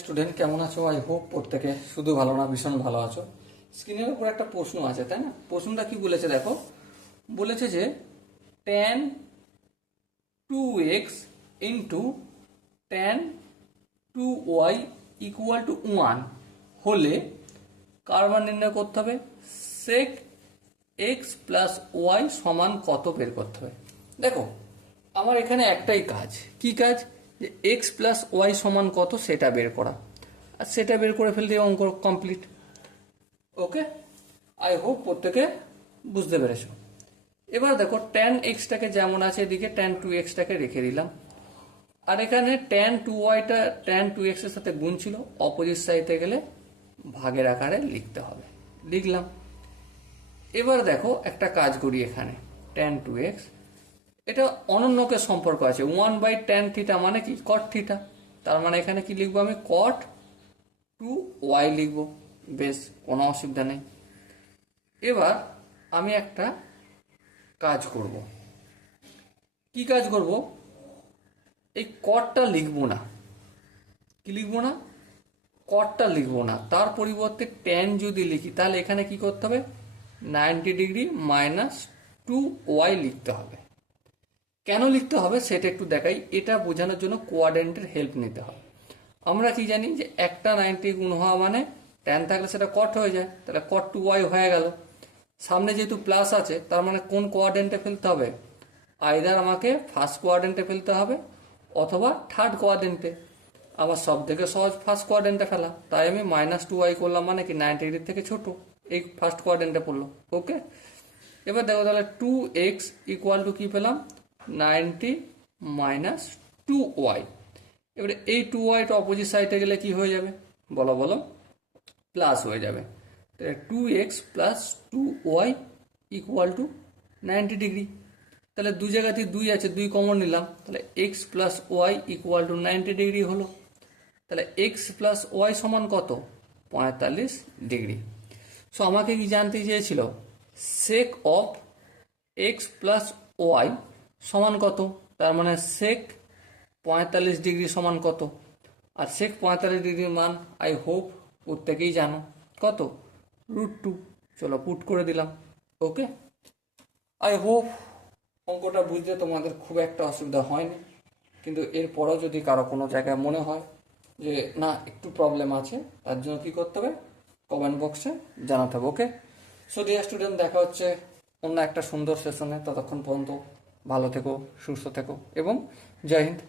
Student কেমন আছো? I hope প্রত্যেকে শুধু ভালো না ভীষণ ভালো আছো। স্ক্রিনের উপর একটা প্রশ্ন আছে, তাই না? প্রশ্নটা কি বলেছে দেখো, বলেছে যে tan 2x into tan 2y equal to 1 হলে কার মান নির্ণয় করতে হবে? sec x প্লাস ওয়াই সমান কত বের করতে হবে। দেখো আমার এখানে একটাই কাজ, কি কাজ? যে এক্স প্লাস ওয়াই সমান কত সেটা বের করা, আর সেটা বের করে ফেলতে অঙ্ক কমপ্লিট। ওকে, আই হোপ প্রত্যেকে বুঝতে পেরেছ। এবার দেখো ট্যান এক্সটাকে যেমন আছে এদিকে ট্যান টু এক্সটাকে রেখে দিলাম, আর এখানে ট্যান টু ওয়াইটা ট্যান টু এক্সের সাথে গুণ ছিল, অপোজিট সাইডে গেলে ভাগের আকারে লিখতে হবে, লিখলাম। এবার দেখো একটা কাজ করি, এখানে ট্যান টু এক্স এটা অনন্যকে সম্পর্ক আছে, 1/tan থিটা মানে কি? কট থিটা। তার মানে এখানে কি লিখবো আমি? কট টু ওয়াই লিখবো। বেশ, কোনো অসুবিধা নেই। এবার আমি একটা কাজ করব। কি কাজ করব? এই কটটা লিখবো না। কি লিখবো না? কটটা লিখবো না, তার পরিবর্তে ট্যান যদি লিখি তাহলে এখানে কি করতে হবে? 90 ডিগ্রি মাইনাস 2y লিখতে হবে। কেন লিখতে হবে সেটা একটু দেখাই। এটা বোঝানোর জন্য কোয়াড্রেন্টের হেল্প নিতে হবে। আমরা কি জানি যে একটা 90 গুণ হওয়া মানে ট্যান থাকলে সেটা কট হয়ে যায়, তাহলে কট টু ওয়াই হয়ে গেল। সামনে যেহেতু প্লাস আছে তার মানে কোন কোয়াড্রেন্টে ফেলতে হবে? আইদার আমাকে ফার্স্ট কোয়াড্রেন্টে ফেলতে হবে অথবা থার্ড কোয়াড্রেন্টে। আমার সব থেকে সহজ ফার্স্ট কোয়াড্রেন্টে ফেলা, তাই আমি -2y করলাম, মানে কি 90 থেকে ছোট, এই ফার্স্ট কোয়াড্রেন্টে পড়লো। ওকে, এবার দেখো তাহলে 2x ইকুয়াল টু কি পেলাম? 90 মাইনাস 2y। এবারে এই 2yটা অপোজিট সাইডে গেলে কি হয়ে যাবে? বলো বলো, প্লাস হয়ে যাবে। তাহলে 2x plus 2y equal to 90 degree. তাহলে দু জায়গাতে 2 আছে, 2 কমন নিলাম, তাহলে x plus y equal to 90 degree হলো। তাহলে x প্লাস ওয়াই সমান কত? 45 ডিগ্রি। সো আমাকে কি জানতে চেয়েছিল? Sake of x plus Y সমান কত? তার মানে সেক 45 ডিগ্রি সমান কত? আর সেক 45 ডিগ্রির মান আই হোপ প্রত্যেকেই জানো, কত? √2। চলো পুট করে দিলাম। ওকে, আই হোপ অঙ্কটা বুঝতে তোমাদের খুব একটা অসুবিধা হয়নি, কিন্তু এরপরও যদি কারো কোনো জায়গায় মনে হয় যে না একটু প্রবলেম আছে, তার জন্য কী করতে হবে? কমেন্ট বক্সে জানাতে হবে। ওকে, সো ডিয়ার স্টুডেন্ট, দেখা হচ্ছে অন্য একটা সুন্দর সেশনে। ততক্ষণ পর্যন্ত ভালো থেকো, সুস্থ থেকো এবং জয় হিন্দ।